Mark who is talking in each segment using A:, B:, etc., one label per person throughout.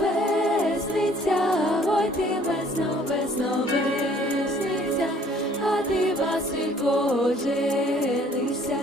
A: весниця, ой ти весно, весно весниця, а ти Василько, женишся.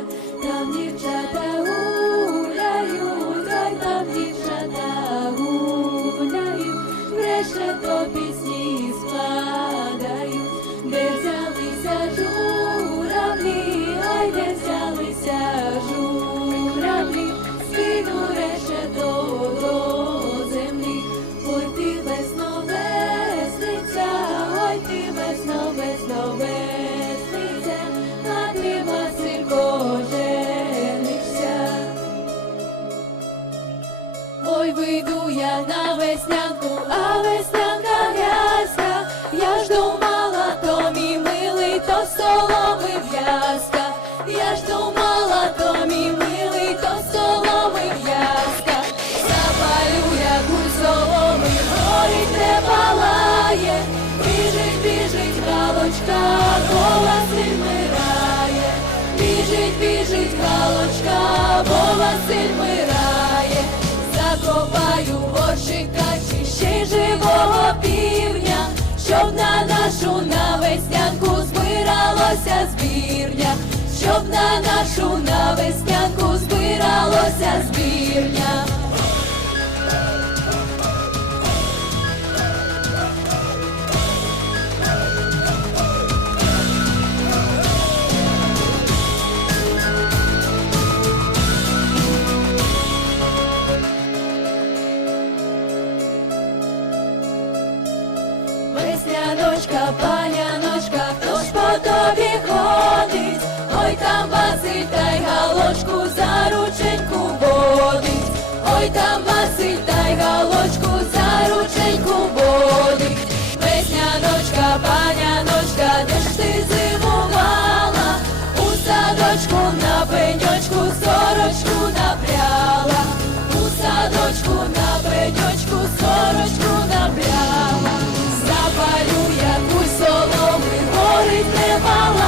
A: На веснянку, а веснянка грязька, я ж думала, то мій милий, то соломи в'язка, я ж думала, то мій милий, то соломи в'язка, запалю якусь соломи, горить не палає, біжить, біжить галочка, бо Василь мирає, біжить, біжить галочка, збиралося збірня, щоб на нашу навеснянку збиралося збірня. Весняночка, паняночка, хто ж по тобі Ой там Василь, дай галочку за рученьку водить. Весняночка, паняночка, де ж ти зимувала, у садочку на пеньочку сорочку напряла, у садочку на пеньочку сорочку напряла, запалю якусь соломи, горить немала.